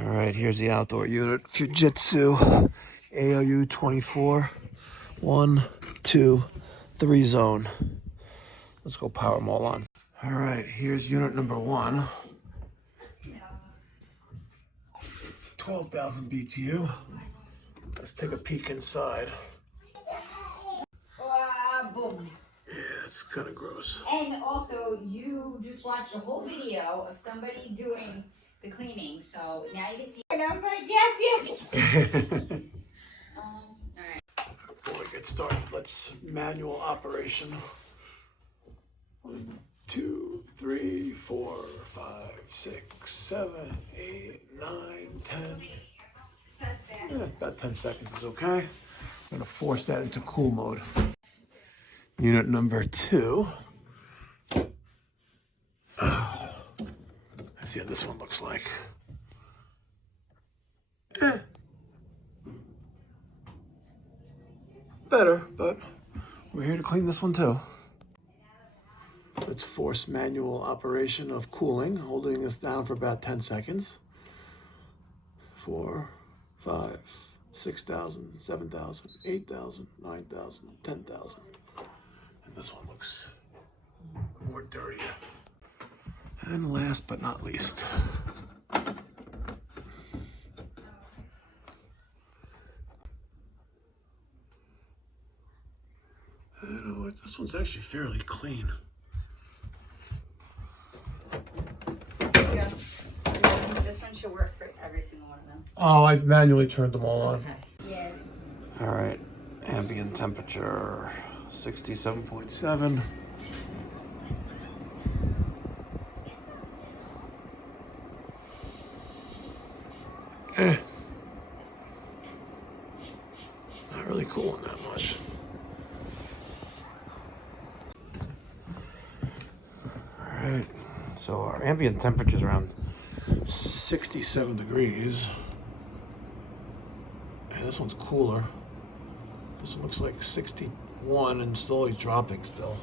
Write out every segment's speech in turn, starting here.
All right, here's the outdoor unit. Fujitsu AOU 24. 1, 2, 3 zone. Let's go power them all on. All right, here's unit number 1. 12,000 BTU. Let's take a peek inside. Boom. Yeah, it's kind of gross. And also, you just watched a whole video of somebody doing the cleaning, so now you can see. And I was like, yes. All right. Before we get started, let's manual operation. 1, 2, 3, 4, 5, 6, 7, 8, 9, 10. Yeah, about 10 seconds is okay. I'm gonna force that into cool mode. Unit number 2. Let's see how this one looks like. Better, but we're here to clean this one too. Let's force manual operation of cooling, holding this down for about 10 seconds. 4, 5, 6,000, 7,000, 8,000, 9,000, 10,000. And this one looks more dirtier. And last but not least, you know what, this one's actually fairly clean. Yeah. This one should work for every single one of them. Oh, I manually turned them all on. Okay. Yeah. All right, ambient temperature 67.7. Not really cooling that much. All right, so our ambient temperature is around 67 degrees. And this one's cooler. This one looks like 61 and slowly dropping still.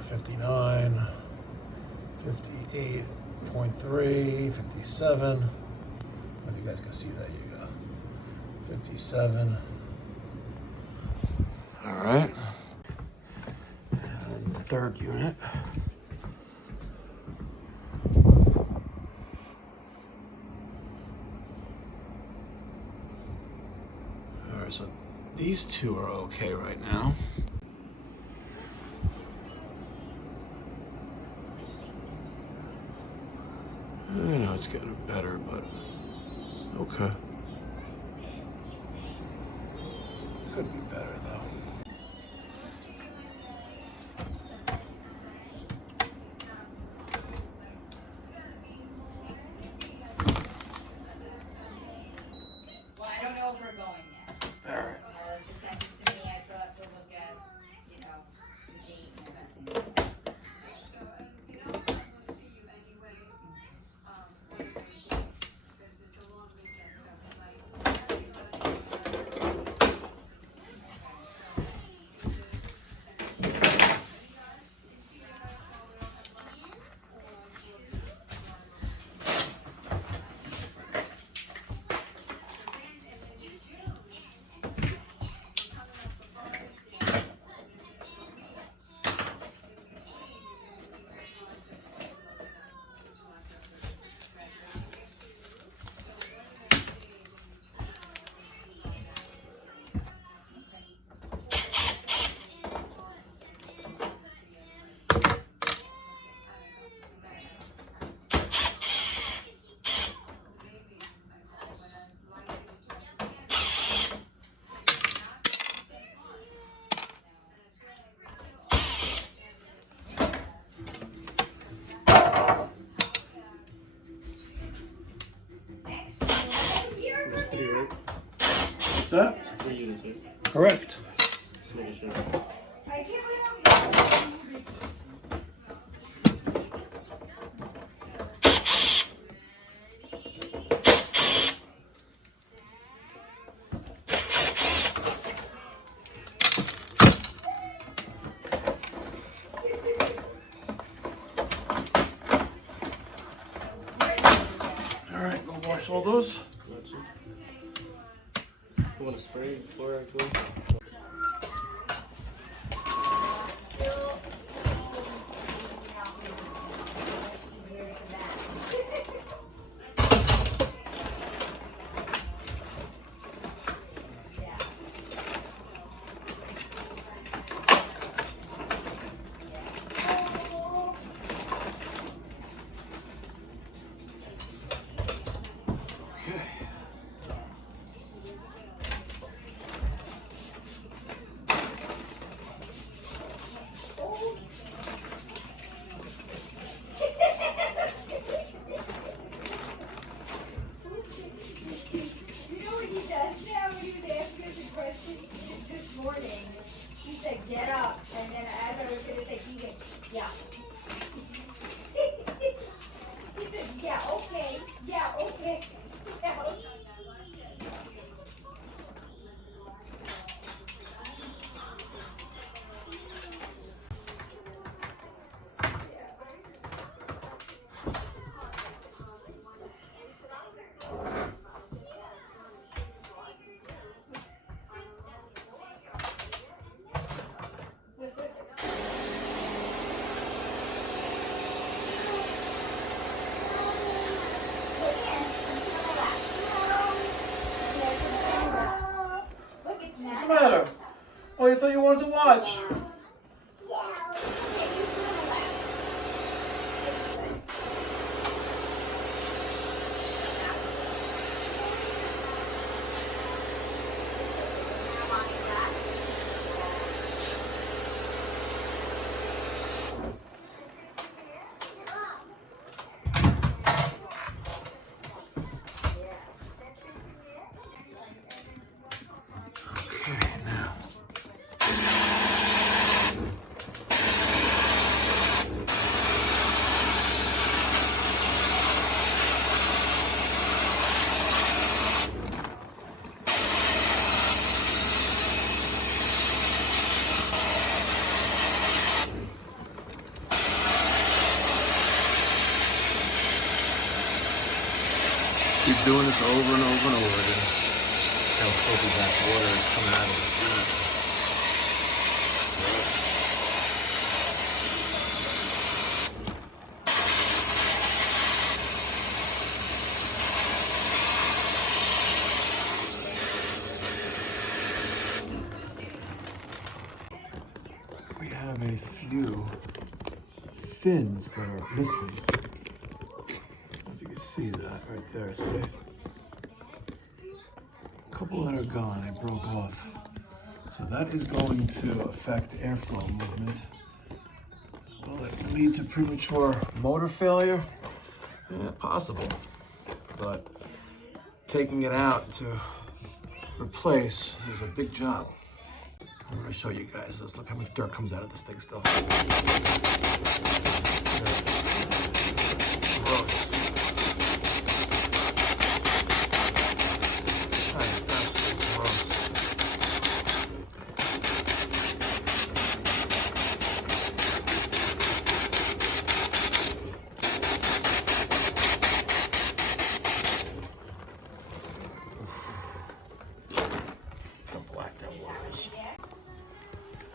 59, 58.3, 57. I don't know if you guys can see that. You go. 57. All right. And the third unit. All right, so these two are okay right now. I know it's getting better, but okay. Could be better though. Well, I don't know if we're going yet. All right. Just send it to me. I still have to look at, the date and everything. What's that? 3 units, right? Correct. Just making sure. All right. Go wash all those. Gotcha. You want to spray before I go? Get up, and then as I was gonna say, he went, yeah. He said, yeah, okay, yeah, okay. Yeah. What's the matter? Oh, you thought you wanted to watch? Keep doing this over and over and over again. How filthy that water is coming out of the seat. We have a few fins that are missing. See that right there, see? A couple that are gone, they broke off. So that is going to affect airflow movement. Will it lead to premature motor failure? Yeah, possible. But taking it out to replace is a big job. I'm gonna show you guys this. Look how much dirt comes out of this thing still. Gross.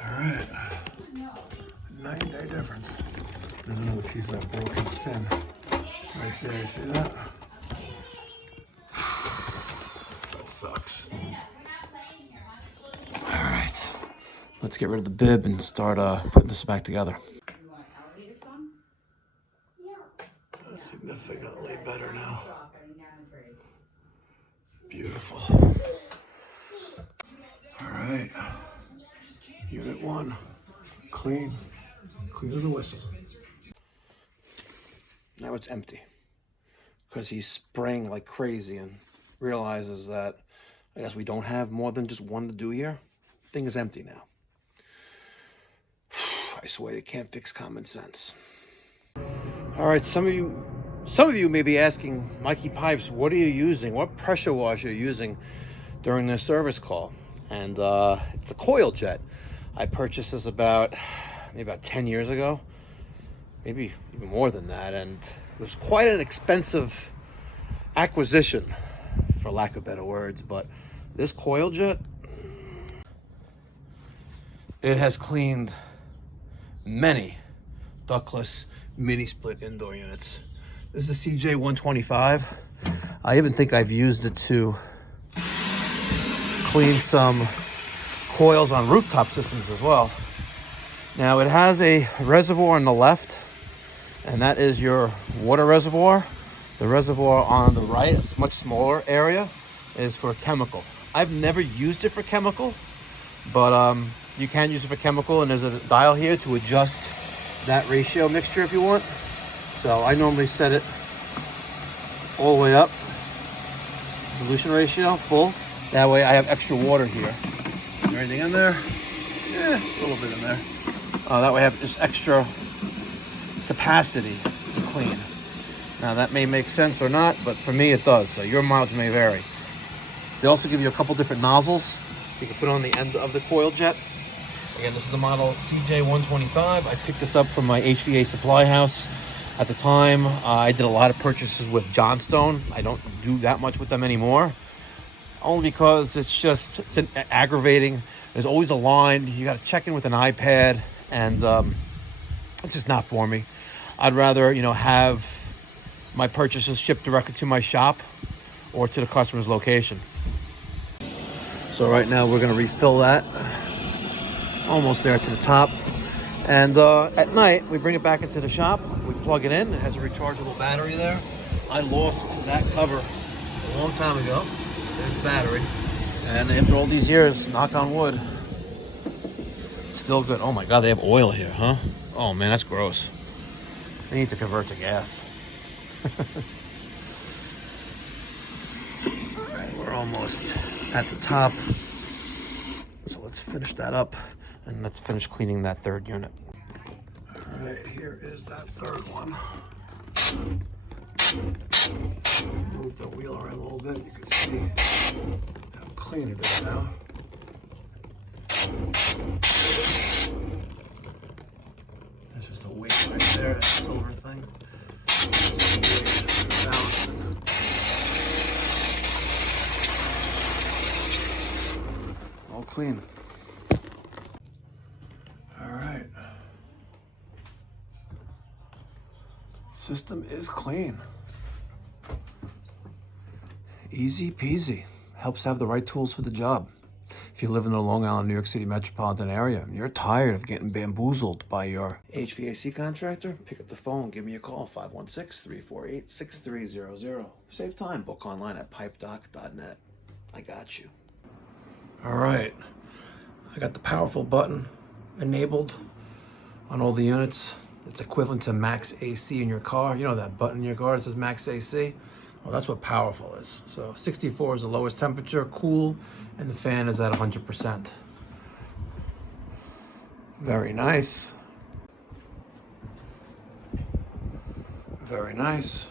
Alright, 9-day difference. There's another piece of that broken fin right there, see that? That sucks. Alright, let's get rid of the bib and start putting this back together. Significantly better now. Beautiful. Alright. Unit 1, clean as a whistle. Now it's empty because he's spraying like crazy and realizes that I guess we don't have more than just one to do here. Thing is empty now. I swear you can't fix common sense. All right, some of you may be asking, Mikey Pipes, what are you using? What pressure washer are you using during this service call? And it's the CoilJet. I purchased this maybe about 10 years ago, maybe even more than that, and it was quite an expensive acquisition, for lack of better words, but this CoilJet, it has cleaned many ductless mini split indoor units. This is a CJ125. I even think I've used it to clean some coils on rooftop systems as well. Now it has a reservoir on the left, and that is your water reservoir. The reservoir on the right, a much smaller area, is for chemical. I've never used it for chemical, but you can use it for chemical, and there's a dial here to adjust that ratio mixture if you want. So I normally set it all the way up, dilution ratio, full. That way I have extra water here. Is there anything in there? Yeah, a little bit in there. That way I have just extra capacity to clean. Now that may make sense or not, but for me it does, so your mileage may vary. They also give you a couple different nozzles you can put on the end of the CoilJet. Again, this is the model CJ125. I picked this up from my HVAC supply house. At the time, I did a lot of purchases with Johnstone. I don't do that much with them anymore, only because it's aggravating. There's always a line. You got to check in with an iPad, and it's just not for me. I'd rather, have my purchases shipped directly to my shop or to the customer's location. So right now we're going to refill that. Almost there to the top. And at night, we bring it back into the shop. We plug it in. It has a rechargeable battery there. I lost that cover a long time ago. There's the battery. And after all these years, knock on wood, still good. Oh my God, they have oil here, huh? Oh man, that's gross. They need to convert to gas. All right, we're almost at the top. So let's finish that up, and let's finish cleaning that third unit. All right, here is that third one. Move the wheel around a little bit. You can see how clean it is now. There's just a weight right there, that silver thing. All clean. All right. System is clean. Easy peasy. Helps have the right tools for the job. If you live in the Long Island, New York City metropolitan area, and you're tired of getting bamboozled by your HVAC contractor, pick up the phone, give me a call, 516-348-6300. Save time, book online at pipedoc.net. I got you. All right, I got the powerful button enabled on all the units. It's equivalent to max AC in your car. You know that button in your car that says max AC? Well, that's what powerful is. So 64 is the lowest temperature, cool, and the fan is at 100%. Very nice. Very nice.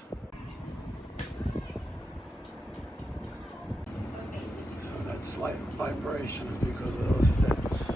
So that slight vibration is because of those fins.